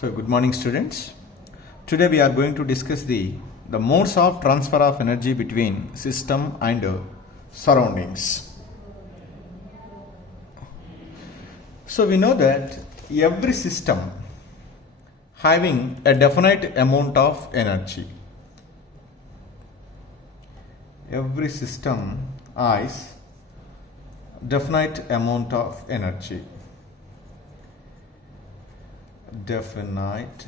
So good morning students. Today we are going to discuss the modes of transfer of energy between system and surroundings. So we know that every system having a definite amount of energy. Every system has definite amount of energy. Definite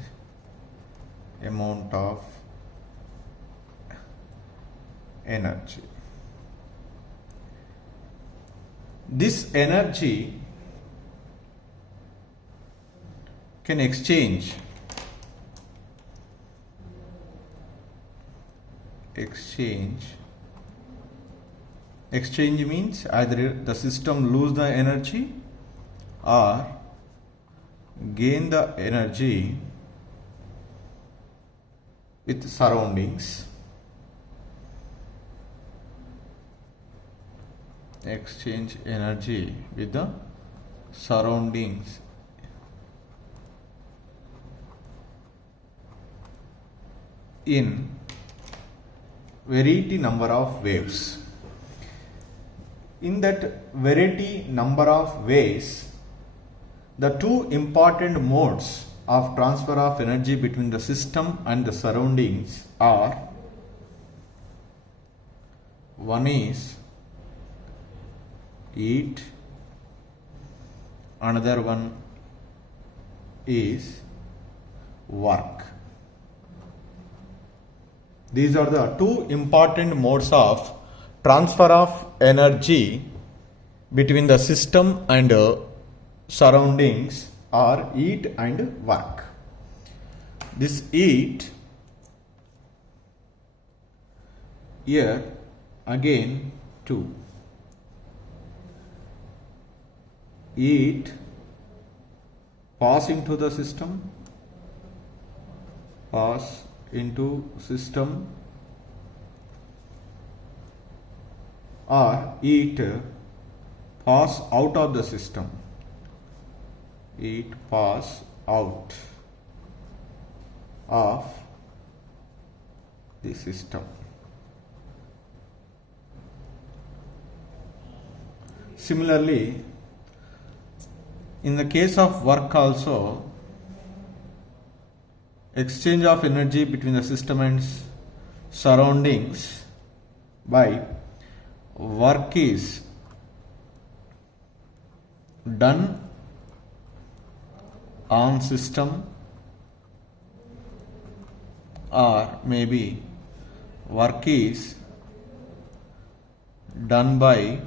amount of energy. This energy can exchange means either the system lose the energy or gain the energy with surroundings. Exchange energy with the surroundings in variety number of waves. In that variety number of ways, the two important modes of transfer of energy between the system and the surroundings are: one is heat, another one is work. These are the two important modes of transfer of energy between the system and surroundings are heat and work. This heat here again 2. Heat pass into the system, or heat pass out of the system. Heat pass out of the system. Similarly, in the case of work also, exchange of energy between the system and surroundings by work is done on system, or maybe work is done by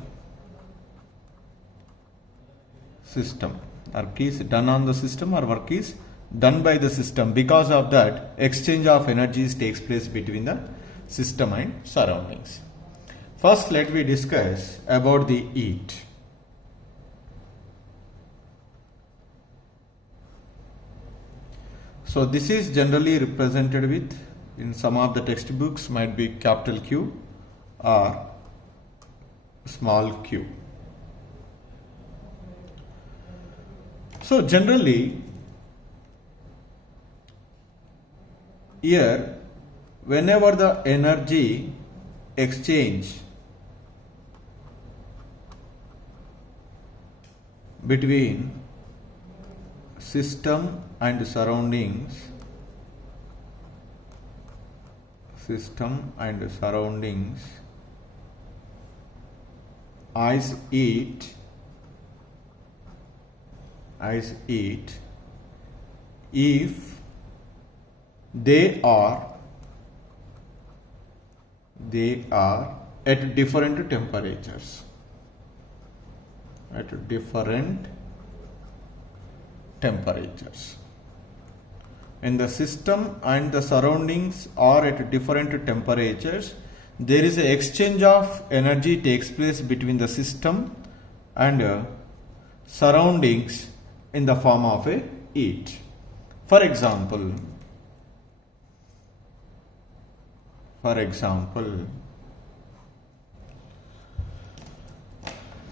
system. Work is done on the system or work is done by the system. Because of that, exchange of energies takes place between the system and surroundings. First, let me discuss about the heat. So this is generally represented with, in some of the textbooks, might be capital Q or small q. So generally here, whenever the energy exchange between system and surroundings as heat if they are at different temperatures. When the system and the surroundings are at different temperatures, there is an exchange of energy takes place between the system and surroundings in the form of a heat. For example,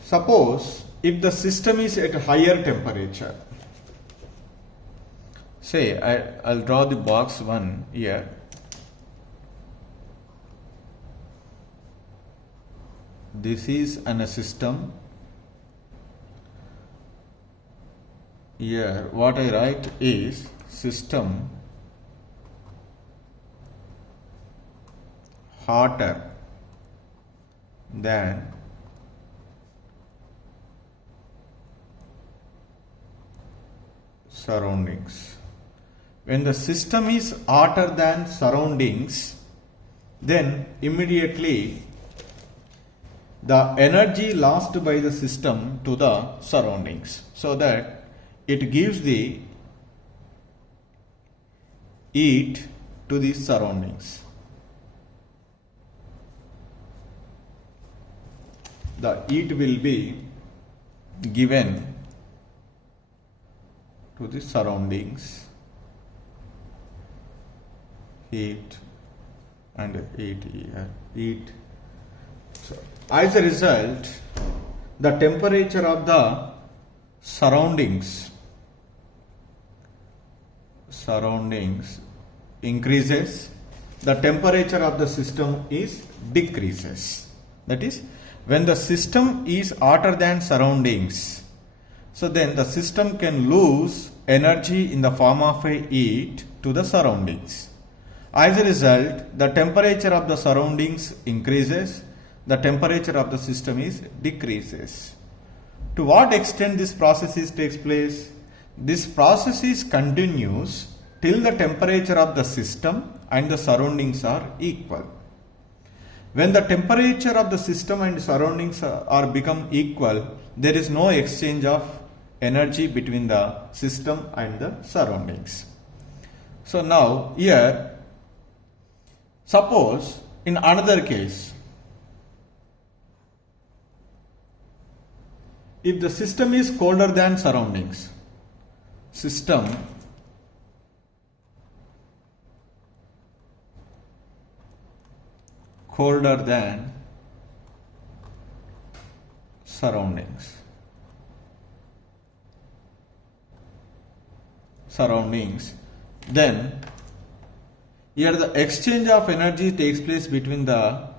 suppose if the system is at higher temperature, say I'll draw the box 1 here. This is a system. Here what I write is system hotter than surroundings. When the system is hotter than surroundings, then immediately the energy lost by the system to the surroundings, so that it gives the heat to the surroundings. The heat will be given to the surroundings, heat and heat here, heat. So, as a result, the temperature of the surroundings increases, the temperature of the system is decreases. That is, when the system is hotter than surroundings, so then the system can lose energy in the form of a heat to the surroundings. As a result, the temperature of the surroundings increases, the temperature of the system is decreases. To what extent this process takes place? This process is continuous till the temperature of the system and the surroundings are equal. When the temperature of the system and surroundings are become equal, there is no exchange of energy between the system and the surroundings. So now here, suppose in another case, if the system is colder than surroundings, system colder than surroundings, then here the exchange of energy takes place between the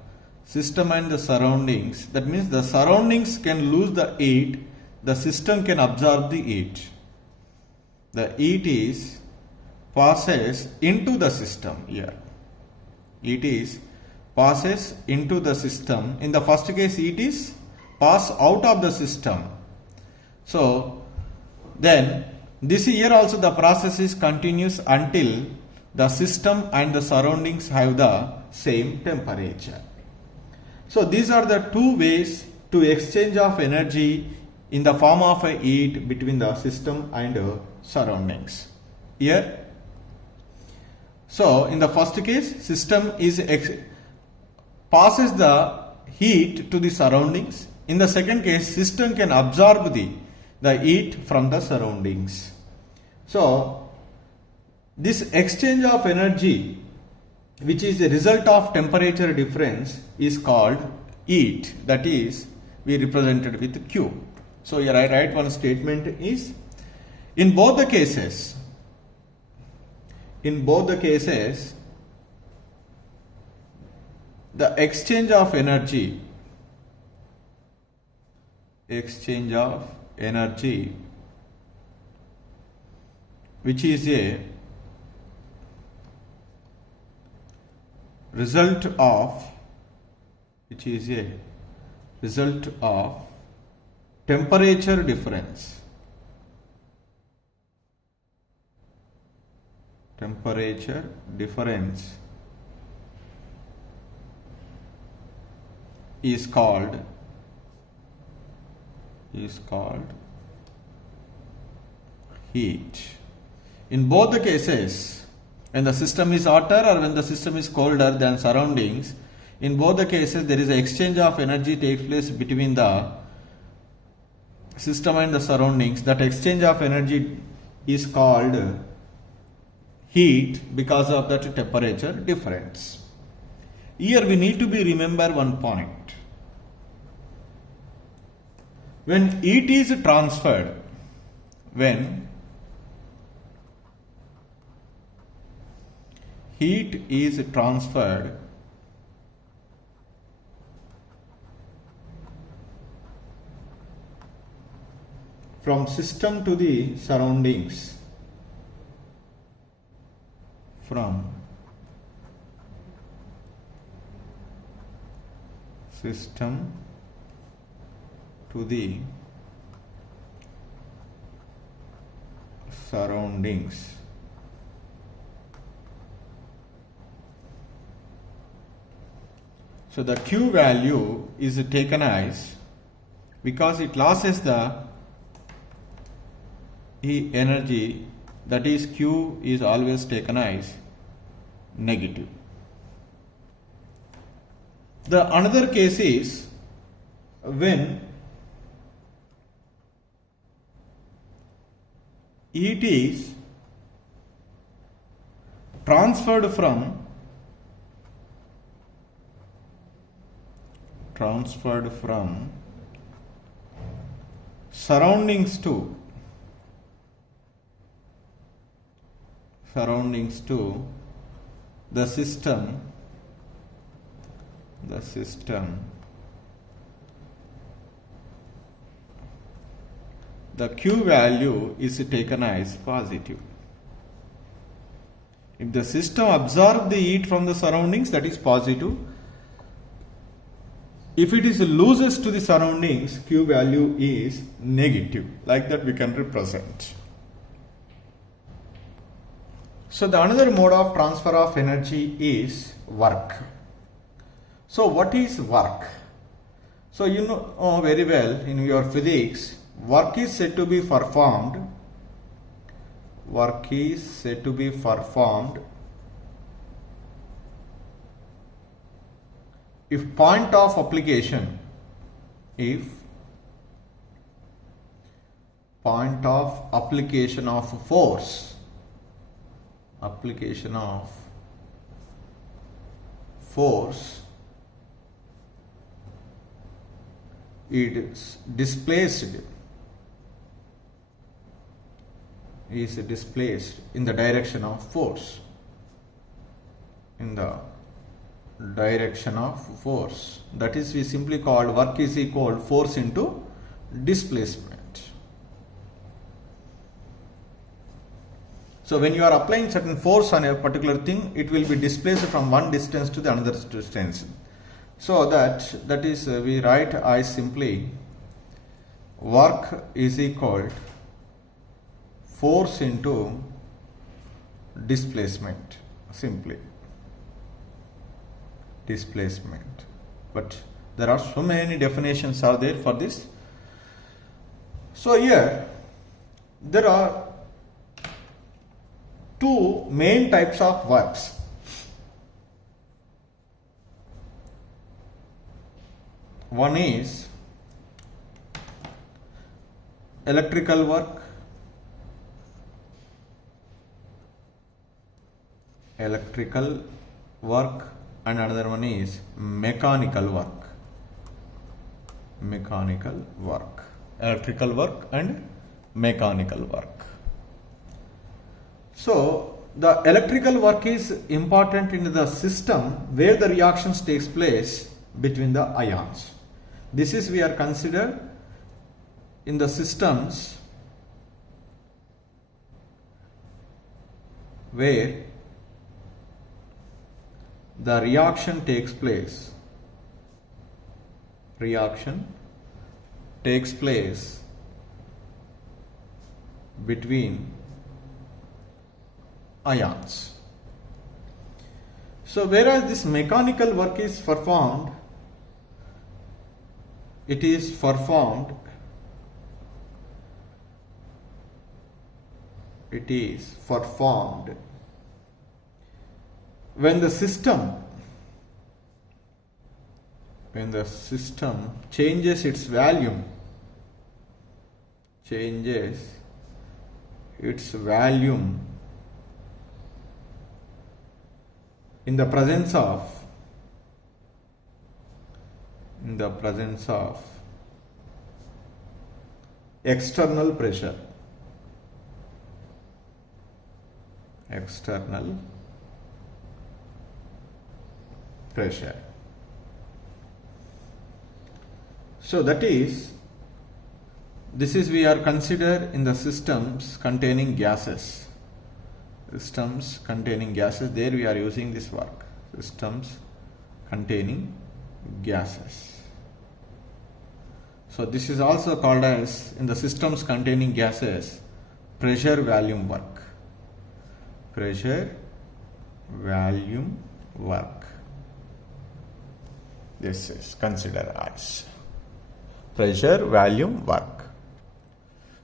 system and the surroundings. That means the surroundings can lose the heat, the system can absorb the heat. The heat is passes into the system here. Heat is passes into the system. In the first case, heat is pass out of the system. So then this here also the process is continuous until the system and the surroundings have the same temperature. So these are the two ways to exchange of energy in the form of a heat between the system and surroundings. Here, so in the first case, system is passes the heat to the surroundings. In the second case, system can absorb the heat from the surroundings. So this exchange of energy, which is a result of temperature difference, is called heat. That is, we represented with Q. So here I write one statement is, in both the cases, the exchange of energy which is a result of temperature difference is called heat. In both the cases, when the system is hotter or when the system is colder than surroundings, in both the cases there is an exchange of energy takes place between the system and the surroundings. That exchange of energy is called heat because of that temperature difference. Here we need to remember one point. When heat is transferred, when heat is transferred from system to the surroundings, from system to the surroundings. So the Q value is taken as, because it loses the E energy, that is Q is always taken as negative. The another case is when heat is transferred from surroundings to the system, the Q value is taken as positive. If the system absorbs the heat from the surroundings, that is positive. If it is loses to the surroundings, Q value is negative. Like that we can represent. So the another mode of transfer of energy is work. So what is work? So you know very well in your physics, work is said to be performed if point of application of force is displaced in the direction of force. That is, we simply call work is equal force into displacement. So when you are applying certain force on a particular thing, it will be displaced from one distance to the another distance. So that is we write as simply work is equal force into displacement, simply displacement. But there are so many definitions are there for this. So here there are two main types of works. One is electrical work, and another one is mechanical work. Electrical work and mechanical work. So the electrical work is important in the system where the reactions takes place between the ions. This is we are considered in the systems where the reaction takes place between ions. So whereas this mechanical work is performed, when the system changes its volume in the presence of external pressure, pressure. So that is, this is we are considered in the systems containing gases. Systems containing gases, there we are using this work. Systems containing gases. So this is also called as, in the systems containing gases, pressure volume work. Pressure volume work. This is considered as pressure volume work.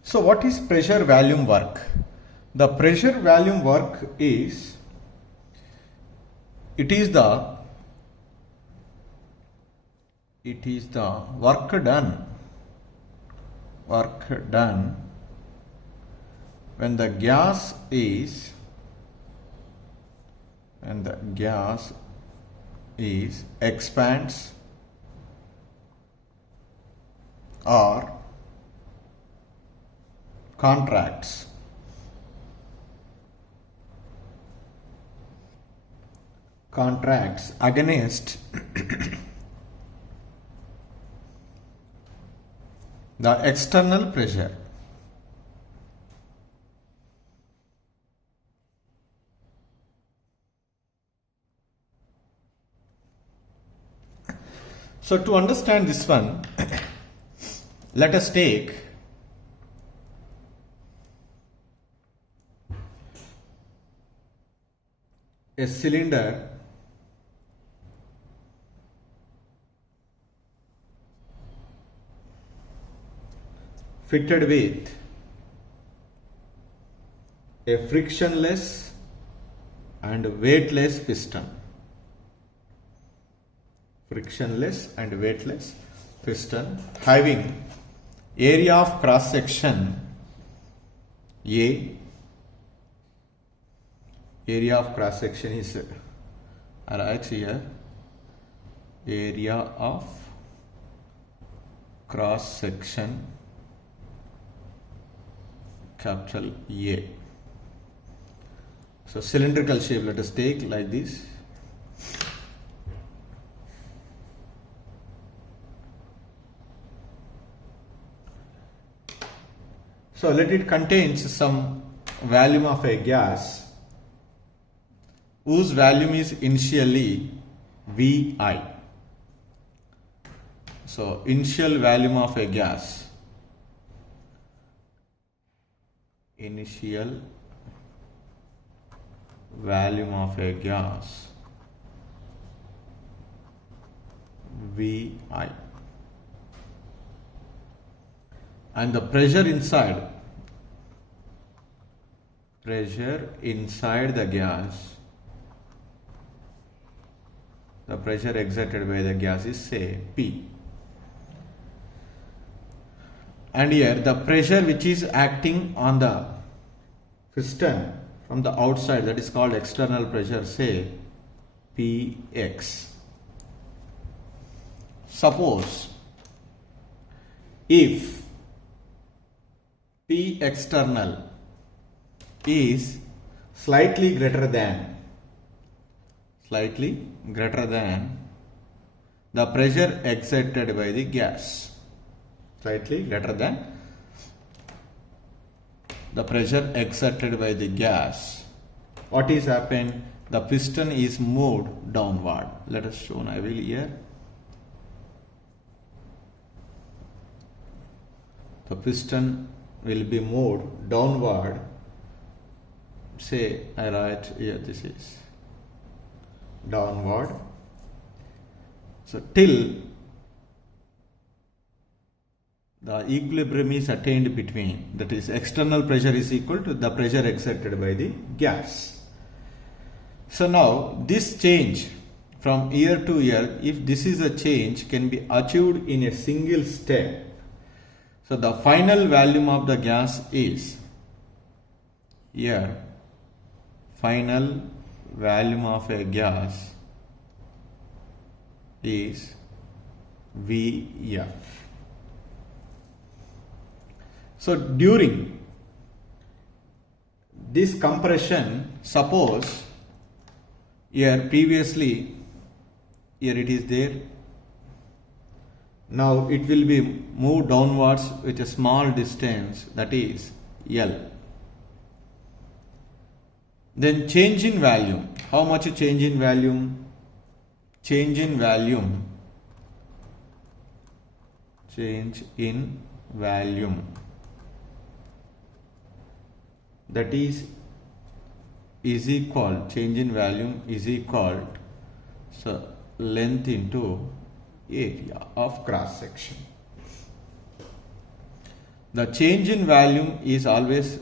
So what is pressure volume work? The pressure volume work is, it is the work done when the gas expands or contracts. Against the external pressure. So to understand this one, let us take a cylinder fitted with a frictionless and weightless piston. Frictionless and weightless piston having area of cross section A. Area of cross section is right here. Area of cross section capital A. So cylindrical shape, let us take like this. So let it contains some volume of a gas whose volume is initially Vi. So initial volume of a gas, initial volume of a gas Vi, and the pressure inside the gas, the pressure exerted by the gas is say P. And here the pressure which is acting on the piston from the outside, that is called external pressure, say Px. Suppose if P external is slightly greater than the pressure exerted by the gas, slightly greater than the pressure exerted by the gas, what is happened? The piston is moved downward. Let us show, I will here. The piston will be moved downward. Say I write here, this is downward. So till the equilibrium is attained between, that is external pressure is equal to the pressure exerted by the gas. So now this change from year to year, if this is a change, can be achieved in a single step. So the final volume of the gas is here, final volume of a gas is Vf. So during this compression, suppose here previously Here it is there. Now it will be moved downwards with a small distance, that is L. Then change in volume. How much change in volume? Change in volume. Change in volume. That is equal, change in volume is equal, so length into area of cross section. The change in volume is always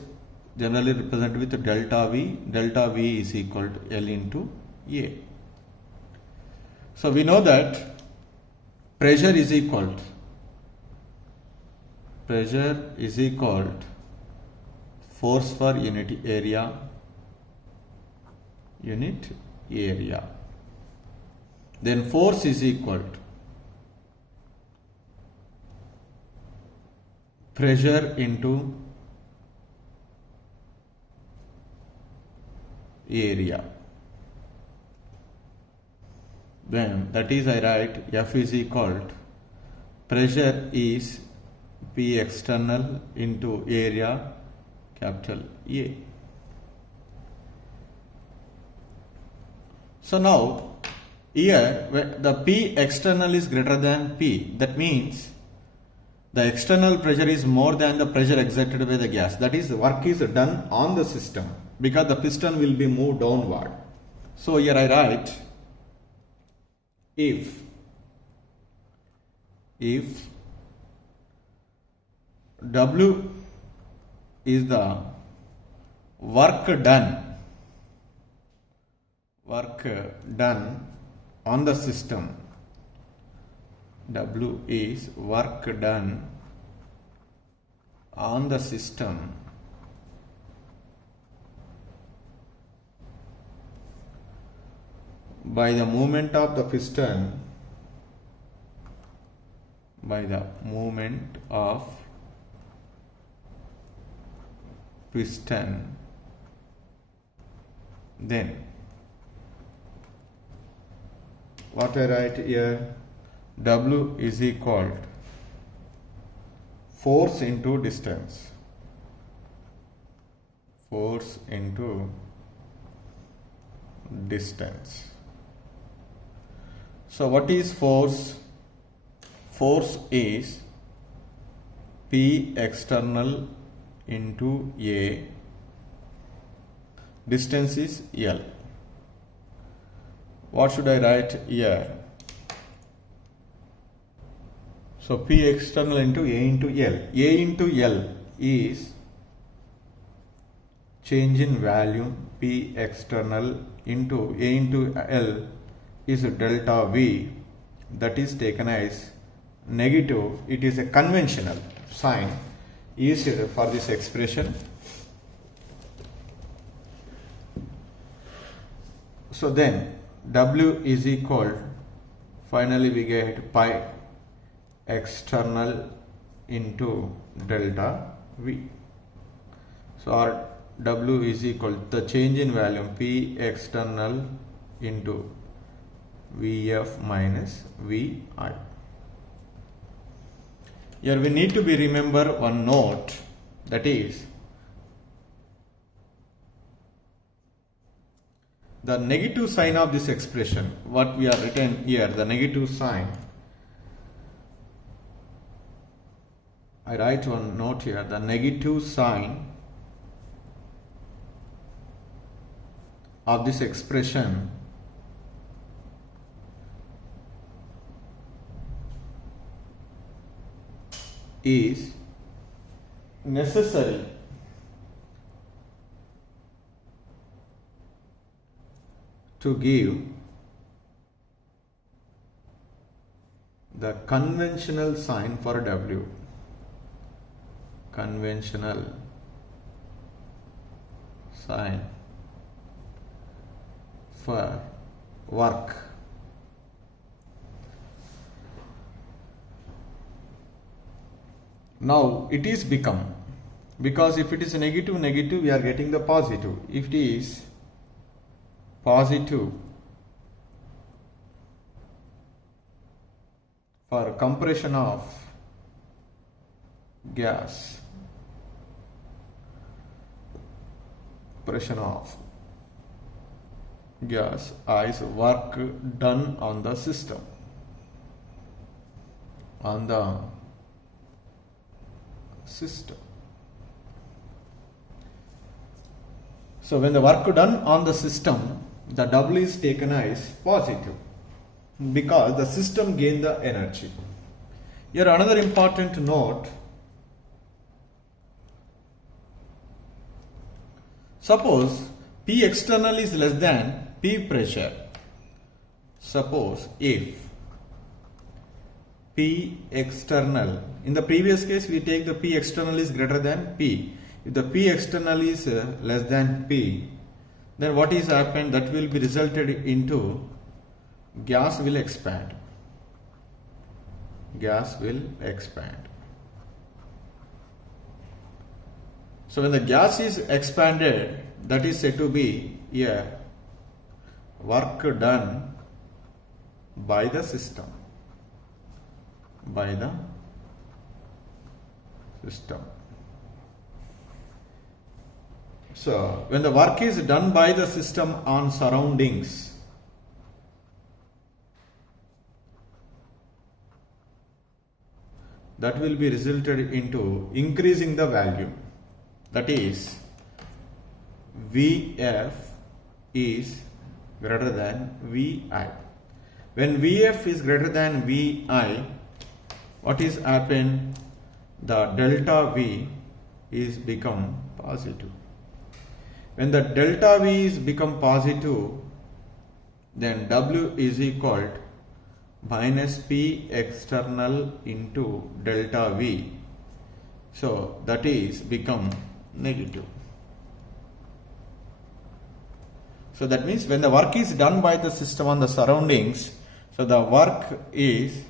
generally represented with delta V. Delta V is equal to L into A. So we know that pressure is equal to force per unit area. Then force is equal to pressure into area. Then that is, I write F is equal to pressure is P external into area, capital A. So now here the P external is greater than P, that means the external pressure is more than the pressure exerted by the gas. That is, the work is done on the system because the piston will be moved downward. So here I write if W is the work done on the system, W is work done on the system by the movement of the piston, then what I write here, W is equal to force into distance. So what is force? Force is P external into A, distance is L. What should I write here? So P external into A into L. A into L is change in volume, P external into A into L is delta V, that is taken as negative. It is a conventional sign used for this expression. So then W is equal, finally we get pi external into delta V. So our W is equal to the change in volume P external into Vf minus Vi. Here we need to be remember one note, that is the negative sign of this expression, what we are written here, the negative sign. I write one note here, the negative sign of this expression is necessary to give the conventional sign for W. Conventional sign for work. Now it is become, because if it is negative, we are getting the positive. If it is positive, for compression of gas, compression of gas is work done on the system, So when the work done on the system, the W is taken as positive because the system gained the energy. Here another important note. Suppose P external is less than P pressure. Suppose if P external, in the previous case we take the P external is greater than P. If the P external is less than P, then what is happened? That will be resulted into gas will expand. Gas will expand. So when the gas is expanded, that is said to be a work done by the system. By the system. So when the work is done by the system on surroundings, that will be resulted into increasing the value. That is, Vf is greater than Vi. When Vf is greater than Vi, what is happened? The delta V is become positive. When the delta V is become positive, then W is equal to minus P external into delta V. So that is become negative. So that means when the work is done by the system on the surroundings, so the work is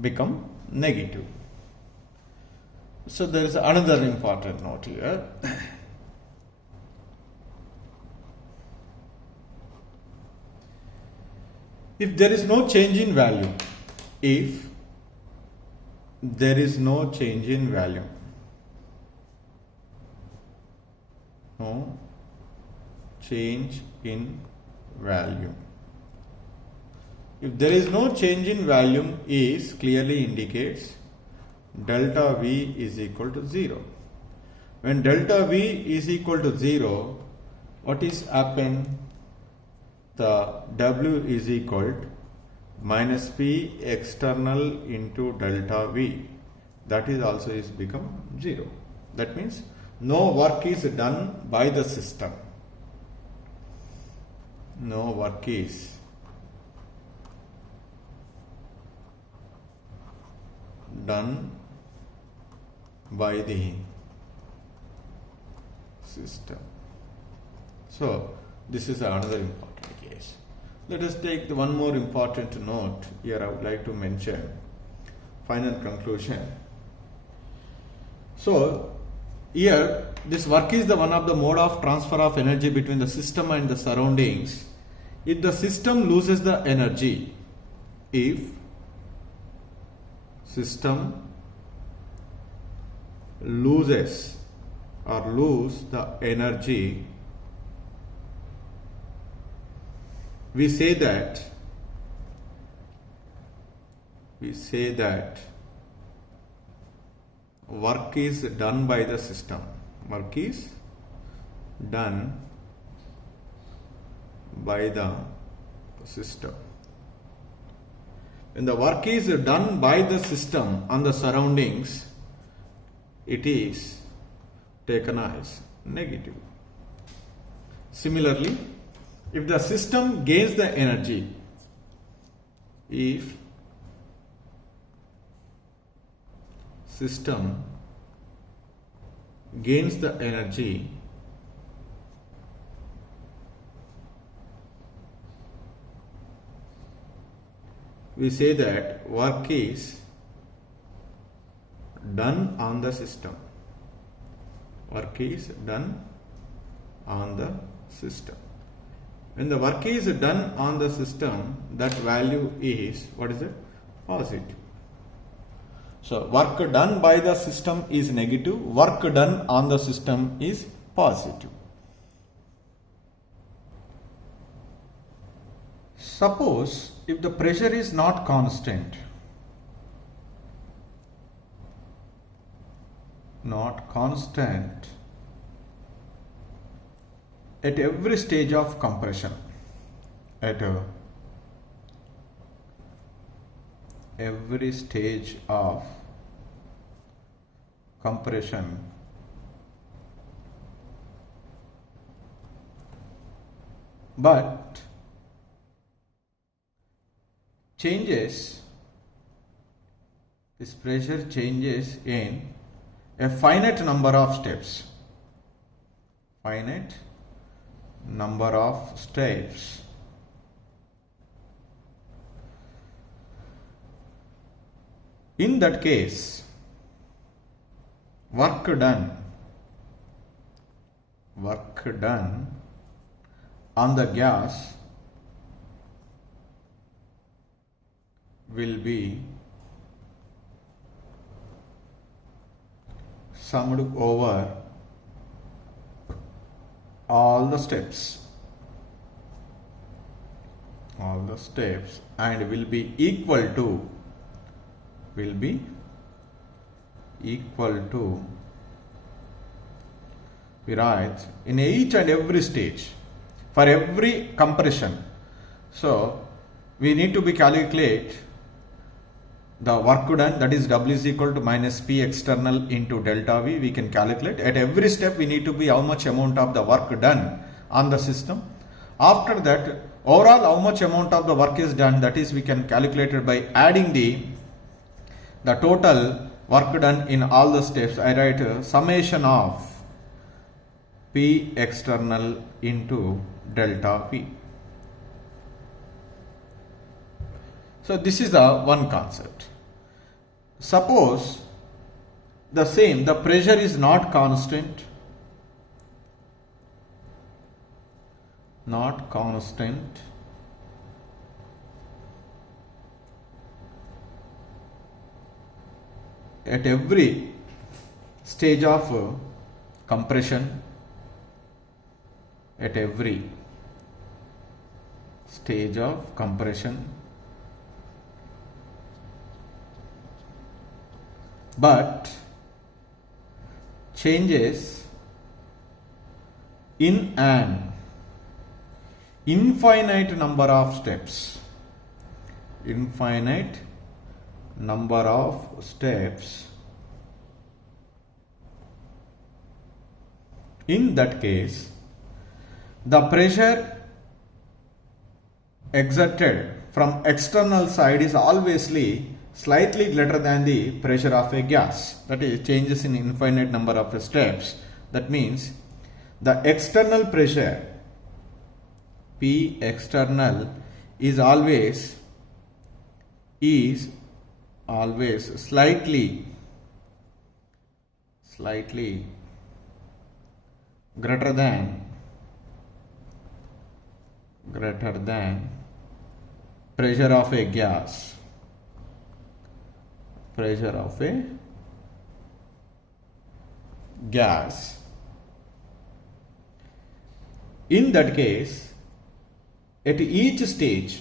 become negative. So there is another important note here. If there is no change in value, if there is no change in value, no change in value. If there is no change in value, is clearly indicates delta V is equal to 0. When delta V is equal to 0, what is happen? The W is equal to minus P external into delta V. That is also is become 0. That means no work is done by the system. No work is done by the system. So this is another important case. Let us take the one more important note here. I would like to mention final conclusion. So here this work is the one of the mode of transfer of energy between the system and the surroundings. If the system loses the energy, if system loses or lose the energy, we say that work is done by the system. Work is done by the system. When the work is done by the system on the surroundings, it is taken as negative. Similarly, if the system gains the energy, if system gains the energy, we say that work is done on the system. Work is done on the system. When the work is done on the system, that value is, what is it? positive. So work done by the system is negative, work done on the system is positive. Suppose if the pressure is not constant, at every stage of compression, at every stage of compression, but this pressure changes in a finite number of steps. In that case, work done on the gas will be summed over all the steps and will be equal to we write in each and every stage for every compression. So we need to be calculate the work done, that is W is equal to minus P external into delta V. We can calculate at every step. We need to be how much amount of the work done on the system. After that, overall how much amount of the work is done, that is we can calculate it by adding the total work done in all the steps. I write a summation of P external into delta V. So this is the one concept. Suppose the pressure is not constant, at every stage of compression, but changes in an infinite number of steps. In that case, the pressure exerted from external side is obviously slightly greater than the pressure of a gas. That is changes in infinite number of steps. That means the external pressure P external is always slightly greater than pressure of a gas. In that case, at each stage,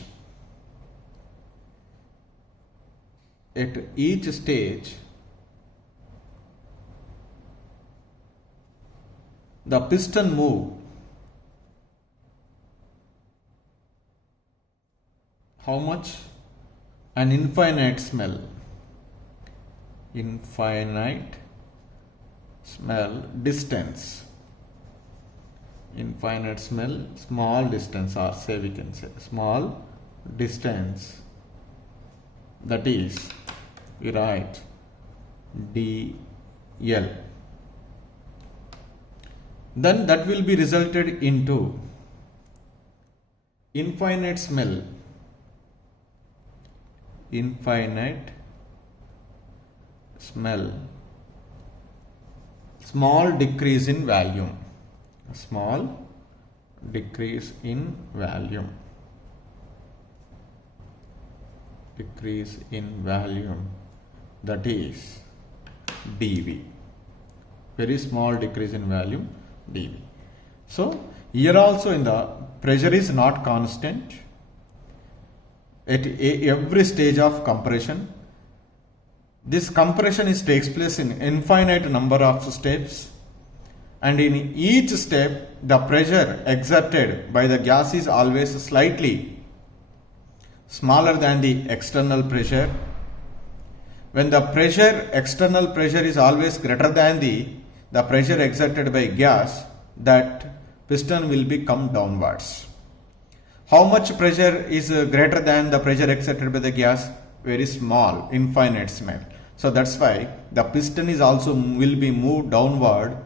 the piston move how much? An infinite small distance. Small distance, or say we can say small distance. That is, we write dl. Then that will be resulted into infinite small decrease in volume. decrease in volume, that is dV. Very small decrease in volume, dV. So here also in the pressure is not constant at every stage of compression. This compression takes place in infinite number of steps, and in each step the pressure exerted by the gas is always slightly smaller than the external pressure. When the external pressure is always greater than the pressure exerted by gas, that piston will come downwards. How much pressure is greater than the pressure exerted by the gas? Very small, infinite small. So that's why the piston is also will be moved downward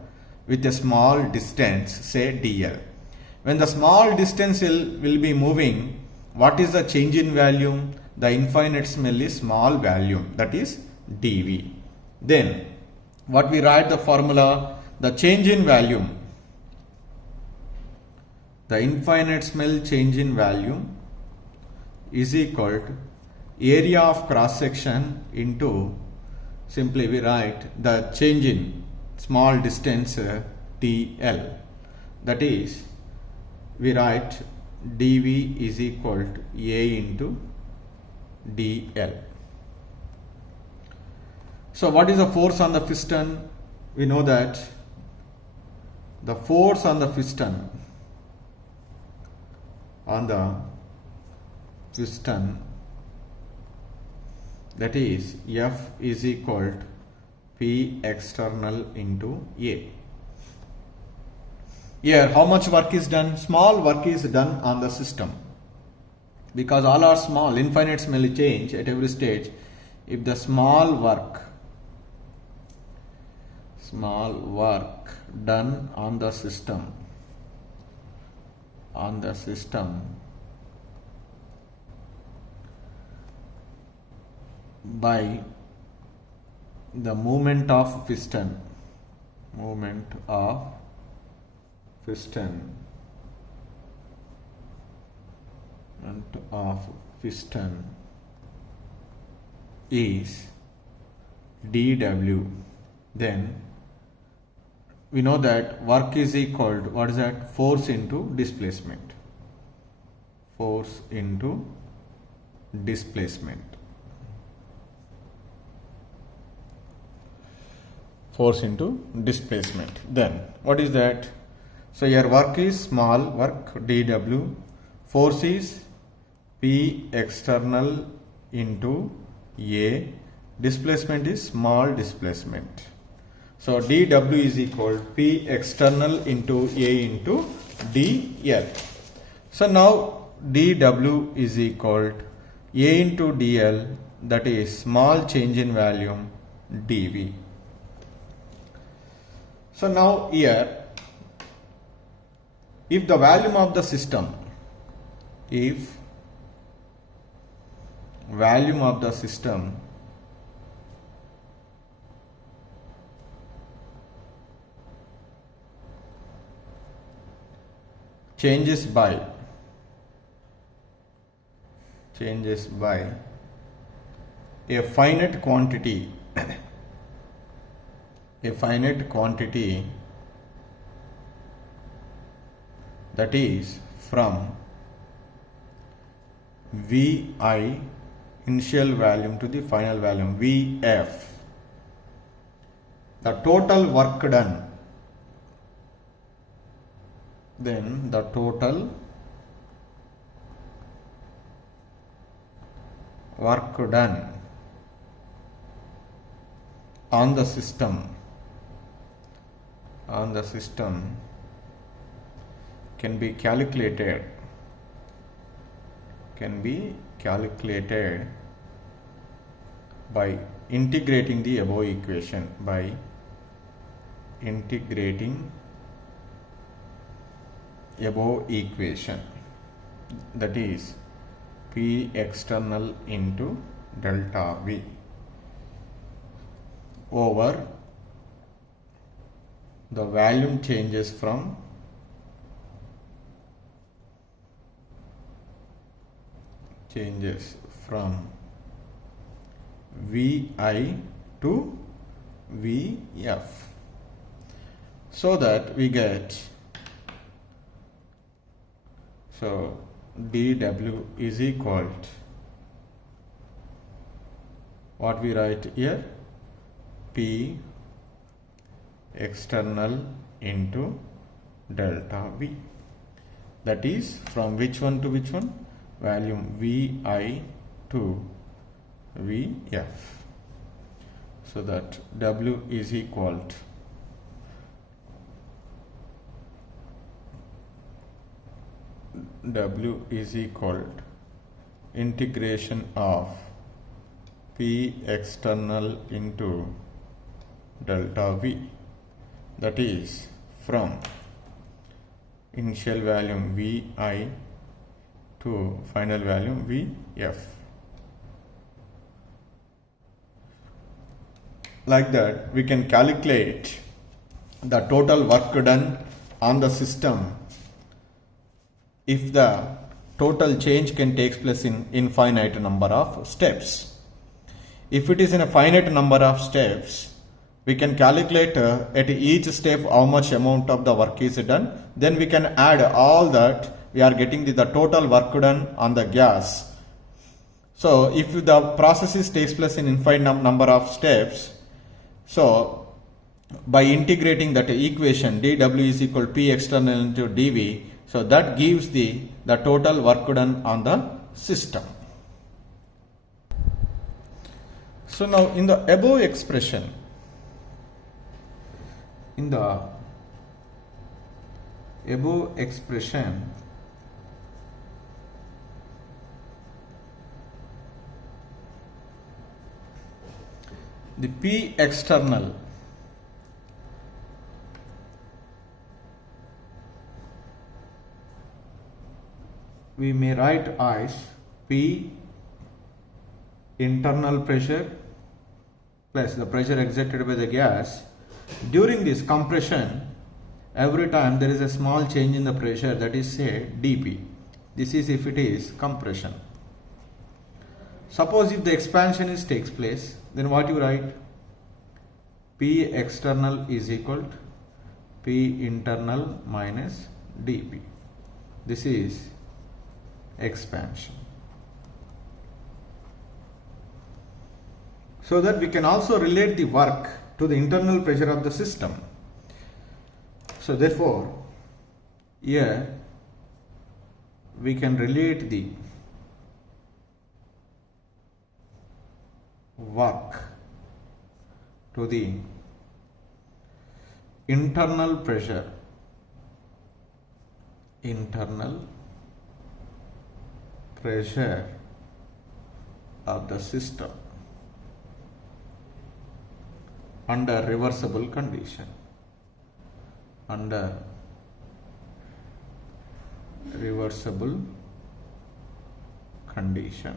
with a small distance, say dl. When the small distance will be moving, what is the change in volume? The infinite small is small volume, that is dV. Then what we write the formula? The change in volume, the infinite small change in volume is equal to area of cross section into, simply we write the change in small distance dl, that is we write dV is equal to A into dl. So what is the force on the piston? We know that the force on the piston that is F is equal to P external into A. Here how much work is done? Small work is done on the system, because all are small, infinite small change at every stage. If the small work done on the system by the movement of piston is dW, then we know that work is equal to, what is that? Force into displacement. Force into displacement. Force into displacement. Then what is that? So your work is small work dW, force is P external into A, displacement is small displacement. So dW is equal to P external into A into dl. So now dW is equal to A into dl, that is small change in volume dV. So now here, if the volume of the system changes by a finite quantity that is from Vi initial volume to the final volume Vf, the total work done, then the total work done on the system can be calculated by integrating the above equation, that is P external into delta V over the volume changes from Vi to Vf, so that we get, so dW is equal to what we write here, P external into delta V. That is from which one to which one? Volume Vi to Vf. So that W is equal to integration of P external into delta V, that is from initial value Vi to final value Vf. Like that, we can calculate the total work done on the system if the total change can take place in infinite number of steps. If it is in a finite number of steps, we can calculate at each step how much amount of the work is done. Then we can add all that. We are getting the total work done on the gas. So if the process takes place in infinite number of steps, so by integrating that equation dW is equal to P external into dV, so that gives the total work done on the system. So now in the above expression, the P external we may write as P internal pressure plus the pressure exerted by the gas. During this compression, every time there is a small change in the pressure, that is say dP. This is if it is compression. Suppose if the expansion takes place, then what you write? P external is equal to P internal minus dP. This is expansion. So that we can also relate the work to the internal pressure of the system. So therefore, here we can relate the work to the internal pressure of the system under reversible condition. Under reversible condition,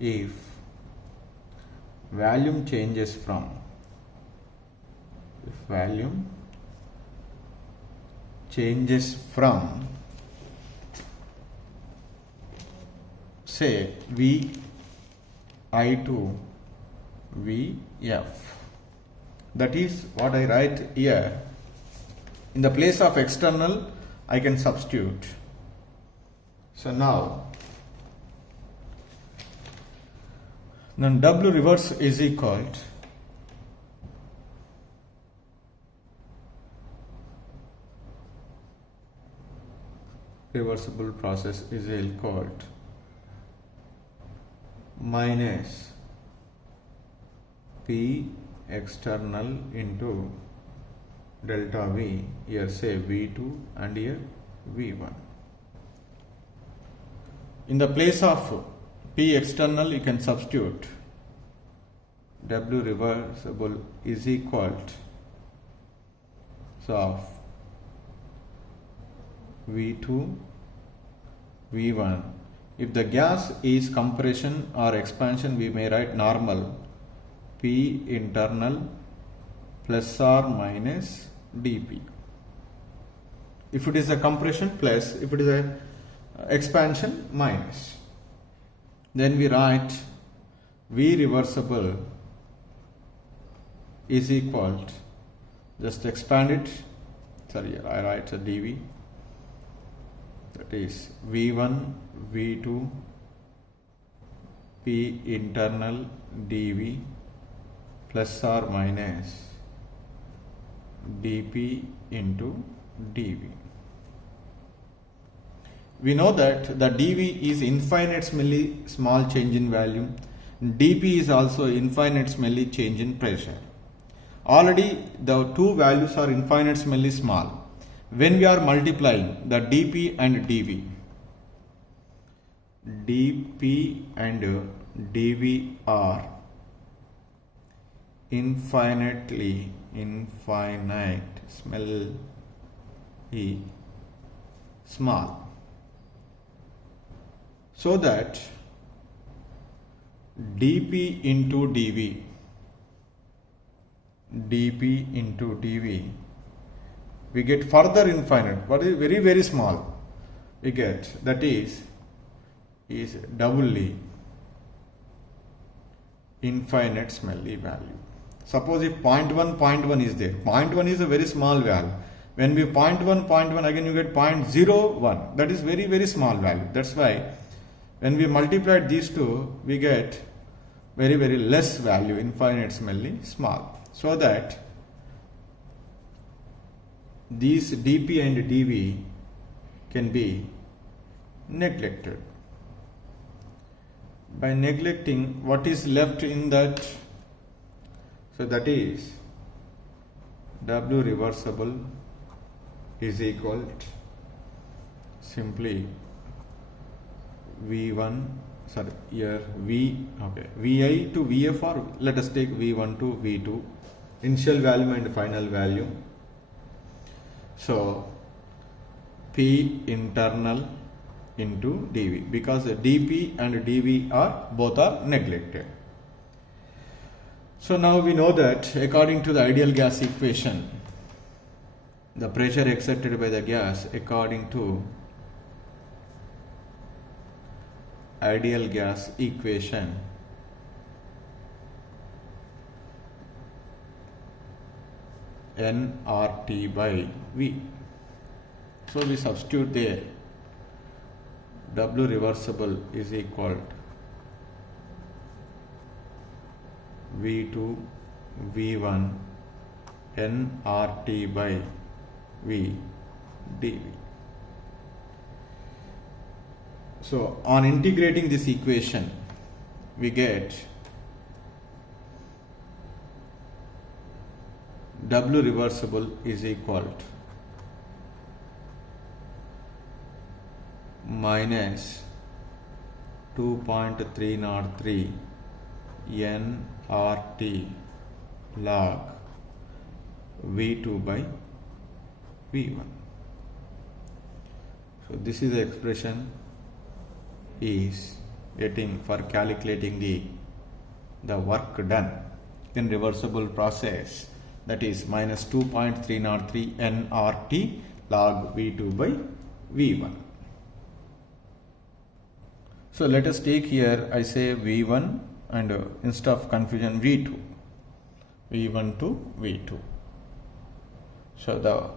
if volume changes from say Vi to Vf, that is what I write here. In the place of external, I can substitute. So now, then W reverse is equal to reversible process is equal to minus P external into delta V, here say V2 and here V1. In the place of P external, you can substitute W reversible is equal to so of V2 V1. If the gas is compression or expansion, we may write normal P internal plus or minus dP. If it is a compression, plus; if it is a expansion, minus. Then we write V reversible is equal to, just expand it, sorry, I write a dV, that is V1 V2 P internal dV plus or minus dP into dV. We know that the dV is infinitesimally small change in volume, dP is also infinitesimally change in pressure. Already the two values are infinitesimally small. When we are multiplying the dP and dV, dP and dV are infinitely small, so that dP into dV we get further infinite, but is very very small, we get, that is doubly infinitesimally value. Suppose if 0.1 is there, 0.1 is a very small value. When we 0.1 again you get 0.01, that is very very small value. That's why when we multiply these two, we get very very less value, infinitesimally small, so that these dP and dV can be neglected. By neglecting, what is left in that? So that is W reversible is equal to simply V1, sorry, here V, okay, VI to VF, or let us take V1 to V2, initial value and final value. So P internal into dV, because dP and dV are both are neglected. So now we know that according to the ideal gas equation, the pressure exerted by the gas according to ideal gas equation nRT by V. So we substitute there, W reversible is equal to V2 V1 nRT by V dV. So on integrating this equation, we get W reversible is equal to minus 2.303 nRT log V2 by V1. So this is the expression is getting for calculating the work done in reversible process, that is minus 2.303 nRT log V2 by V1. So let us take here, I say V1 and instead of confusion V2, V1 to V2. So the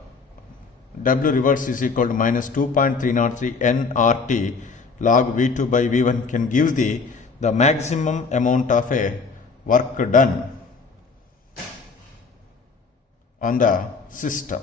W reverse is equal to minus 2.303 nRT log V2 by V1 can give the maximum amount of a work done on the system.